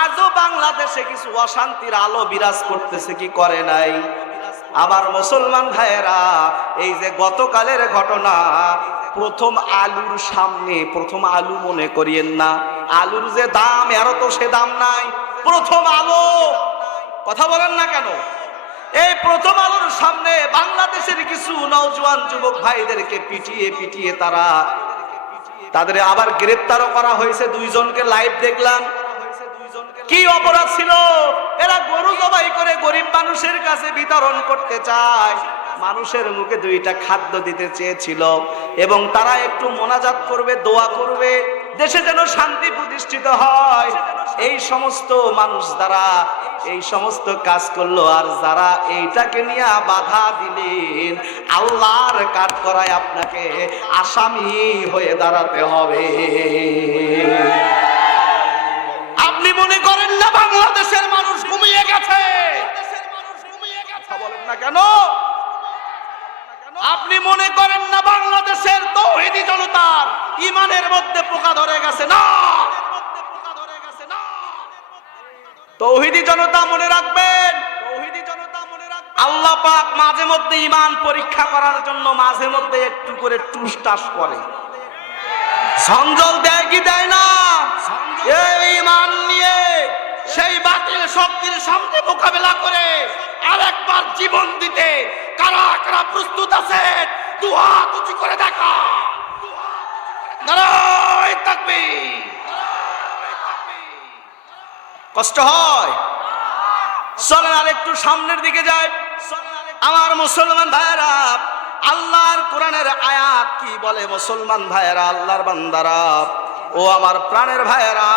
আজও বাংলাদেশে কিছু অশান্তির আলো বিরাজ করতেছে কি করে নাই? আমার মুসলমান ভাইয়েরা, এই যে গতকালের ঘটনা, প্রথম আলুর সামনে, প্রথম আলু মনে করিয়েন না, আলুর যে দাম এরও তো সে দাম নাই। প্রথম আলো, কথা বলেন না কেন? এই প্রথম আলোর সামনে বাংলাদেশের কিছু নওজোয়ান যুবক ভাইদেরকে পিটিয়ে পিটিয়ে তাদের আবার গ্রেফতারও করা হয়েছে। 2 জনকে লাইভ দেখলাম। কি অপরাধ ছিল? এরা গরু জবাই করে গরিব মানুষের কাছে বিতরণ করতে চায়, মানুষের মুখে 2টা খাদ্য দিতে চেয়েছিল, এবং তারা একটু মোনাজাত করবে, দোয়া করবে, দেশে যেন শান্তি প্রতিষ্ঠিত হয়। এই সমস্ত মানুষ দ্বারা এই সমস্ত কাজ করলো, আর যারা এইটাকে নিয়ে বাধা দিলেন, আল্লাহর কাঠ করায় আপনাকে আসামি হয়ে দাঁড়াতে হবে। আপনি মনে করেন না বাংলাদেশের মানুষ ঘুমিয়ে গেছে? কথা বলেন না কেন? আপনি মনে করেন না বাংলাদেশের তৌহিদি জনতার ঈমানের মধ্যে পোকা ধরে গেছে? না, তৌহিদি জনতা মনে রাখবেন, আল্লাহ পাক মাঝে মধ্যে ঈমান পরীক্ষা করার জন্য মাঝে মধ্যে একটু করে টুসটাস করে, সংজল দেয় কি দেয় না? এই ঈমান নিয়ে সেই বাতিল শক্তির সামনে মোকাবেলা করে আরেকবার জীবন দিতে কারা কারা প্রস্তুত আছেন? দুই হাত উঁচু করে দেখা। নারায়ে তাকবীর। কষ্ট হয়? চলেন আর একটু সামনের দিকে যাই। আমার মুসলমান ভাইয়েরা, আল্লাহর কোরআনের আয়াত কি বলে? মুসলমান ভাইয়েরা, আল্লাহর বান্দারা, ও আমার প্রাণের ভাইয়েরা,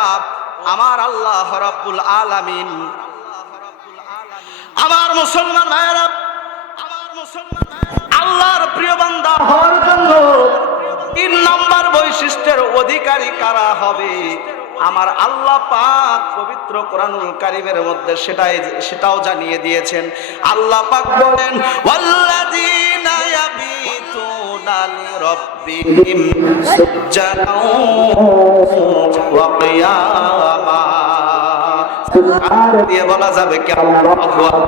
আমার আল্লাহ রাব্বুল আলামিন, আমার মুসলমান ভাইয়েরা, আল্লাহর প্রিয় বান্দা হওয়ার জন্য 3 নম্বর বৈশিষ্ট্যের অধিকারী কারা হবে? আমার আল্লাহ পাক পবিত্র কোরআনুল কারীমের মধ্যে সেটাও জানিয়ে দিয়েছেন। আল্লাহ পাক বলেন, ওয়াল্লাযীনা ইয়াবিতুনা লিরাব্বিহিম সুজদান ওয়া কিয়ামা। দিয়ে বলা যাবে কি আল্লাহু আকবার।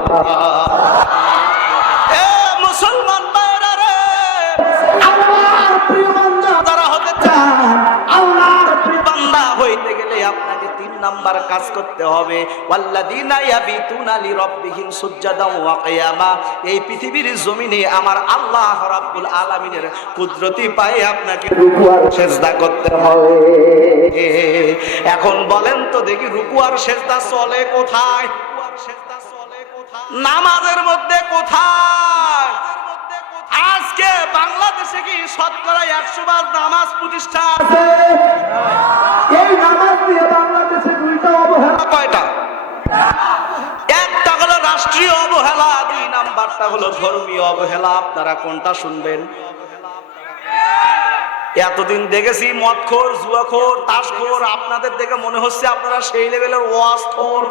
এ মুসলমান ভাইরা রে, আল্লাহর প্রিয় বান্দা যারা হতে চান, আল্লাহর প্রিয় বান্দা হইতে গেলে আপনাকে 3 নাম্বার কাজ করতে হবে। ওয়াল্লাযীনা ইয়াবিতুনা লিরাব্বিহিম সুজদান ওয়া কিয়ামা। এই পৃথিবীর জমিনে আমার আল্লাহ রাব্বুল আলামিনের কুদরতি পায়ে আপনাকে রুকু আর সিজদা করতে হবে। এখন বলেন তো দেখি, রুকু আর সিজদা চলে কোথায়? নামাজের মধ্যে কোথায়? আজকে বাংলাদেশে কি শতকরা 100 নামাজ প্রতিষ্ঠা আছে? এই নামাজ দিয়ে বাংলাদেশে 2টা অবহেলা। কয়টা? একটা হলো রাষ্ট্রীয় অবহেলা, 2 নাম্বারটা হলো ধর্মীয় অবহেলা। আপনারা কোনটা শুনবেন? এতদিন দেখেছি মদখোর, জুয়াখোর, তাসখোর, আপনাদের দেখে মনে হচ্ছে আপনারা সেই লেভেলের ওয়াজখোর।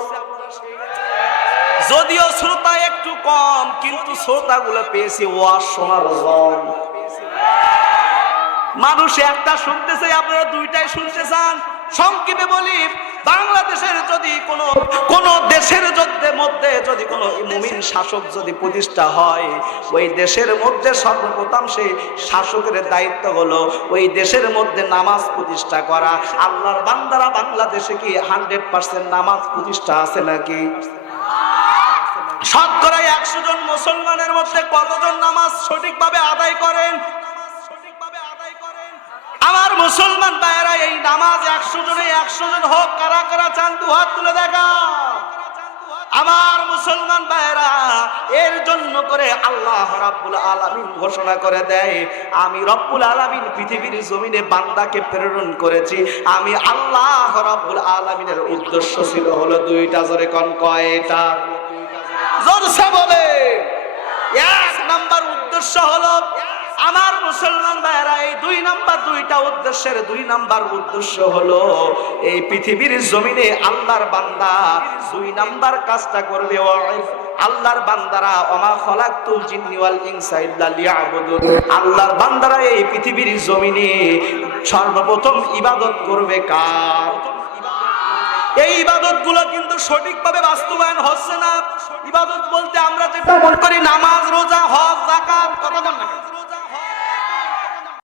যদিও শ্রোতা একটু কম, কিন্তু শ্রোতাগুলো পেয়েছি ওয়াজ শোনার জন। মানুষ একটা শুনতেছে, আপনারা 2টাই শুনতে চান। সংক্ষেপে বলি, বাংলাদেশের যদি কোন দেশের মধ্যে যদি কোনো মুমিন শাসক যদি প্রতিষ্ঠা হয়, ওই দেশের মধ্যে সর্বপ্রথম সেই শাসকের দায়িত্ব হলো ওই দেশের মধ্যে নামাজ প্রতিষ্ঠা করা। আল্লাহর বান্দারা, বাংলাদেশে কি 100% নামাজ প্রতিষ্ঠা আছে নাকি? শতকরা 100 জন মুসলমানের মধ্যে কতজন নামাজ সঠিকভাবে আদায় করেন? আমার মুসলমান ভাইয়েরা, এই নামাজ 100 জনে 100 জন হোক। কারা কারা চান 2 হাত তুলে দেখা। আমার মুসলমান ভাইয়েরা, এর জন্য করে আল্লাহ রাব্বুল আলামিন ঘোষণা করে দেয়, আমি রব্বুল আলামিন পৃথিবীর জমিনে বান্দাকে প্রেরণ করেছি। আমি আল্লাহ রাব্বুল আলামিনের উদ্দেশ্য ছিল হলো 2টা। জোরে কোন কয়টা? জোরসে বলে। 1 নাম্বার উদ্দেশ্য হলো, আমার মুসলমান ভাইরা, এই 2টা উদ্দেশ্যের 2 নাম্বার উদ্দেশ্য হলো এই পৃথিবীর জমিনে আল্লাহর বান্দা 2 নাম্বার কাজটা করবে। আল্লাহর বান্দারা, ওমা খালাকতুল জিন্নি ওয়াল ইনসা ইল্লা লিয়াবুদুন। আল্লাহর বান্দারা এই পৃথিবীর জমিনে সর্বপ্রথম ইবাদত করবে কার? এই ইবাদতগুলো কি সঠিকভাবে বাস্তবায়ন হচ্ছে না। ইবাদত বলতে আমরা যেটা মনে করি নামাজ